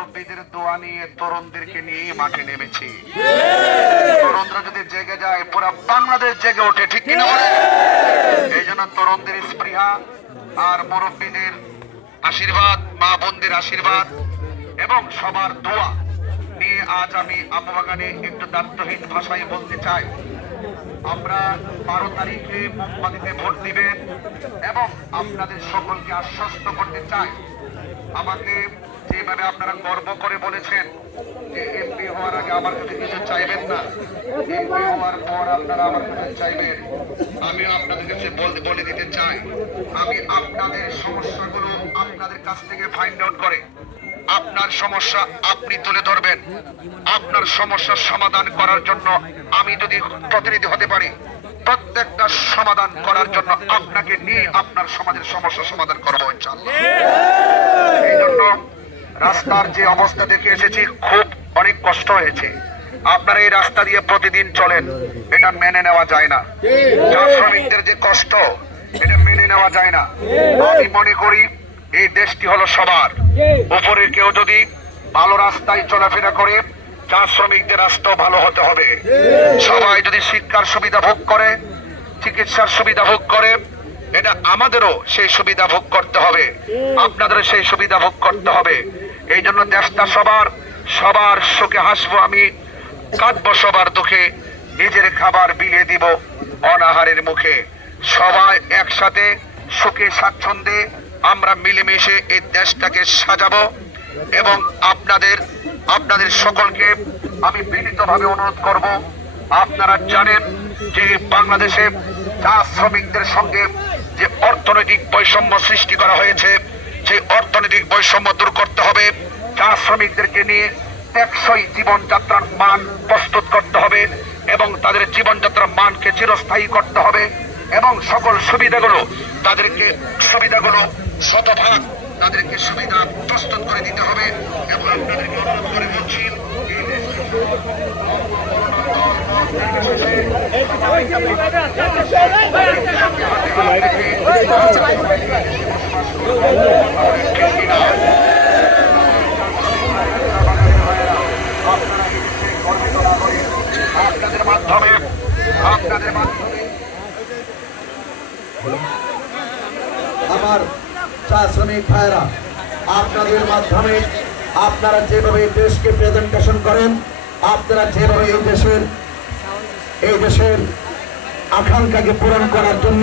মুরব্বীদের দোয়া নিয়ে তরুণদেরকে নিয়ে মাঠে নেমেছি। তরুণরা যদি জেগে যায় পুরো বাংলাদেশ জেগে ওঠে, ঠিক কিনা বলে? এই জন্য তরুণদের স্পৃহা আর মুরব্বীদের আশীর্বাদ, মা বোনদের আশীর্বাদ এবং সবার দোয়া নিয়ে আজ আমি আমবাগানে একটু দায়িত্বহীন ভাষায় বলতে চাই, আমরা 12 তারিখে মোমবাতিতে ভোট দিবেন এবং আপনাদের সকলকে আশ্বস্ত করতে চাই, আমাকে যেভাবে আপনারা গর্ব করে বলেছেন যে এমপি হওয়ার আগে আমার কাছে কিছু চাইবেন না, এমপি হওয়ার পর আপনারা আমার কাছে চাইবেন, আমিও আপনাদের কাছে বলে দিতে চাই, আমি আপনাদের সমস্যাগুলো আপনাদের কাছ থেকে ফাইন্ড আউট করে আপনার সমস্যা আপনি তুলে ধরবেন। আপনার সমস্যার সমাধান করার জন্য আমি যদি প্রতিনিধি হতে পারি, প্রত্যেকটা সমাধান করার জন্য আপনাকে নিয়ে আপনার সমাজের সমস্যা সমাধান করবো ইনশাআল্লাহ। এই জন্য রাস্তার যে অবস্থা দেখে এসেছি, খুব অনেক কষ্ট হয়েছে। আপনারা এই রাস্তা দিয়ে প্রতিদিন চলেন, এটা মেনে নেওয়া যায় না। শ্রমিকদের যে কষ্ট, এটা মেনে নেওয়া যায় না। আমি মনে করি এই দেশটি হলো সবার, উপরে কেউ যদি ভালো রাস্তায় চলাফেরা করে, চা শ্রমিকদের রাস্তাও ভালো হতে হবে। সবাই যদি শিক্ষার সুবিধা ভোগ করে, চিকিৎসার সুবিধা ভোগ করে, এটা আমাদেরও সেই সুবিধা ভোগ করতে হবে, আপনাদেরও সেই সুবিধা ভোগ করতে হবে। এই জন্য দেশটা সবার, সবার সুখে হাসবো আমি, কাঁদবো সবার দুঃখে, নিজের খাবার বিলিয়ে দিব অনাহারের মুখে। সবাই একসাথে সুখে স্বাচ্ছন্দ্যে আমরা মিলেমিশে এই দেশটাকে সাজাবো এবং আপনাদের সকলকে আমি বিনীতভাবে অনুরোধ করব, আপনারা জানেন যে বাংলাদেশে চা শ্রমিকদের সঙ্গে যে অর্থনৈতিক বৈষম্য সৃষ্টি করা হয়েছে, সেই অর্থনৈতিক বৈষম্য দূর করতে হবে। চা শ্রমিকদেরকে নিয়ে টেকসই জীবনযাত্রার মান প্রস্তুত করতে হবে এবং তাদের জীবনযাত্রার মানকে চিরস্থায়ী করতে হবে এবং সকল সুবিধাগুলো শতভাগ তাদেরকে সুবিধা প্রস্তুত করে দিতে হবে। এবং আপনাদেরকে অনুরোধ করে বলছি, আপনাদের মাধ্যমে আমার চা শ্রমিক ভাইরা, আপনাদের মাধ্যমে আপনারা যেভাবে দেশকে প্রেজেন্টেশন করেন, আপনারা যেভাবে এই দেশের আকাঙ্ক্ষাকে পূরণ করার জন্য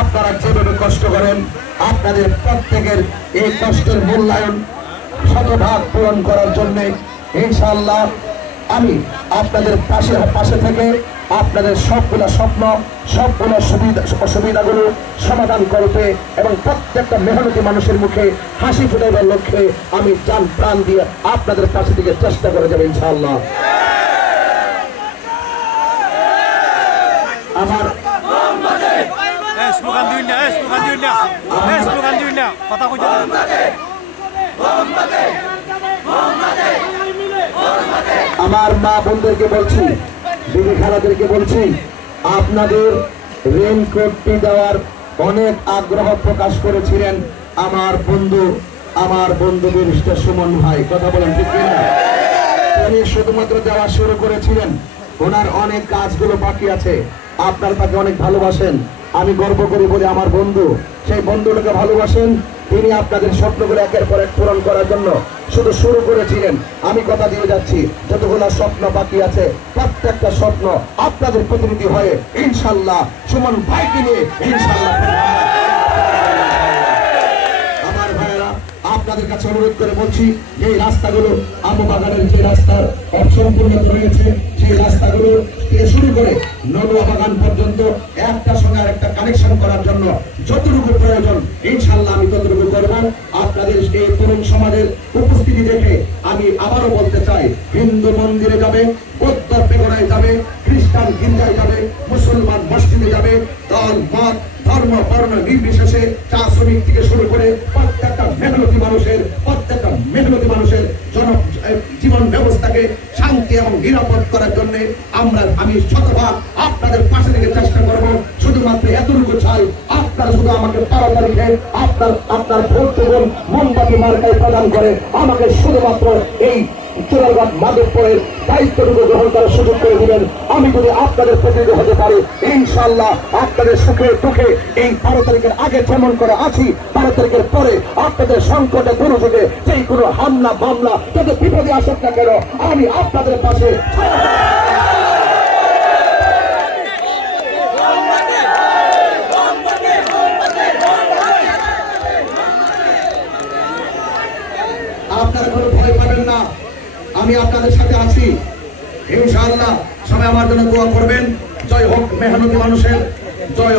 আপনারা যেভাবে কষ্ট করেন, আপনাদের প্রত্যেকের এই কষ্টের মূল্যায়ন শতভাগ পূরণ করার জন্য ইনশাআল্লাহ আমি আপনাদের পাশে থেকে আপনাদের সবগুলো স্বপ্ন, সবগুলো অসুবিধাগুলো সমাধান করতে এবং প্রত্যেকটা মেহনতি মানুষের মুখে হাসি ফোটাবার লক্ষ্যে আমি জান প্রাণ দিয়ে আপনাদের পাশে থেকে চেষ্টা করে যাবো ইনশাআল্লাহ। আমার আমার মা বোনদেরকে বলছি, দিদি খালাদেরকে বলছি, আপনাদের রেনকোটটি দেওয়ার অনেক আগ্রহ প্রকাশ করেছিলেন আমার বন্ধু ব্যারিস্টার সুমন ভাই, কথা বলেন ঠিক কিনা? তিনি শুধুমাত্র দেওয়া শুরু করেছিলেন, ওনার অনেক কাজগুলো বাকি আছে। আপনারা তাকে অনেক ভালোবাসেন, আমি গর্ব করি বলে আমার বন্ধু, সেই বন্ধুটাকে ভালোবাসেন। তিনি আপনাদের স্বপ্নগুলো একের পর এক পূরণ করার জন্য শুরু করেছিলেন। আমি কথা দিয়ে যাচ্ছি, যতগুলো স্বপ্ন বাকি আছে প্রত্যেকটা স্বপ্ন আপনাদের প্রতিনিধি হয়ে ইনশাআল্লাহ সুমন ভাইকে নিয়ে ইনশাআল্লাহ। আমার ভাইয়েরা, আপনাদের কাছে অনুরোধ করে বলছি, যে রাস্তাগুলো আমবাগানের যে রাস্তার অসম্পূর্ণতা রয়েছে, সেই রাস্তাগুলো থেকে শুরু করে নদুয়া বাগান পর্যন্ত একটার সঙ্গে আরেকটা কানেকশন করার জন্য যতটুকু প্রয়োজন ইনশাআল্লাহ আমি ততটুকু করব। আপনাদের এই তরুণ সমাজের উপস্থিতি দেখে আমি আবারও বলতে চাই, হিন্দু মন্দিরে যাবে, বৌদ্ধ পেগোড়ায় যাবে, খ্রিস্টান গির্জায় যাবে, মুসলমান মসজিদে যাবে, দল মত ধর্ম বর্ণ নির্বিশেষে চা শ্রমিক থেকে শুরু করে প্রত্যেকটা মেহনতি মানুষের জীবন ব্যবস্থাকে শান্তি এবং নিরাপদ করার জন্য আমি শতভাগ আপনাদের পাশে থেকে চেষ্টা করব। শুধুমাত্র এতটুকু চাই, আপনারা শুধু আমাকে 13 তারিখে আপনার ভোট দেবেন মোমবাতি মার্কায় প্রদান করে আমাকে শুধুমাত্র এই চোরারঘাট মাধবপুরের দায়িত্বটুকু গ্রহণ করার সুযোগ করে দিবেন। আমি যদি আপনাদের প্রতিনিধি হতে পারি ইনশাআল্লাহ আপনাদের সুখে দুঃখে এই 13 তারিখের আগে যেমন করে আছি 13 তারিখের পরে আপনাদের সংকটে দুর্যোগে যেই কোনো হামলা মামলা যদি বিপদে আসুক না কেন আমি আপনাদের পাশে আপনারা কোনো ভয় পাবেন না, আমি আপনাদের সাথে আছি ইনশাআল্লাহ। সবাই আমার জন্য দোয়া করবেন। জয় হোক মেহনতি মানুষের, জয়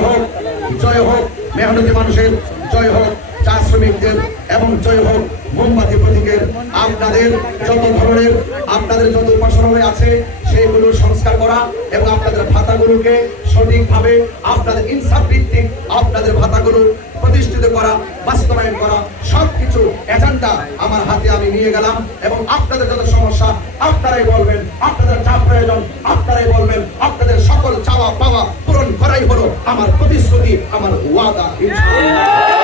হোক মেহনতি মানুষের, জয় হোক চা শ্রমিকদের এবং জয় হোক মোমবাতি প্রতীকের। আপনাদের যত ধরনের আপনাদের যত উপাসনালয় আছে সেইগুলোর সংস্কার করা এবং আপনাদের ভাতাগুলোকে সঠিকভাবে আপনাদের ইনসাফ ভিত্তিক আপনাদের ভাতাগুলো প্রতিষ্ঠিত করা বাস্তবায়ন করা সবকিছু এজেন্ডা আমার হাতে আমি নিয়ে গেলাম এবং আপনাদের যত সমস্যা আপনারাই বলবেন, আপনাদের যা প্রয়োজন আপনারাই বলবেন, আপনাদের সকল চাওয়া পাওয়া পূরণ করাই হলো আমার প্রতিশ্রুতি, আমার ওয়াদা ইনশাআল্লাহ।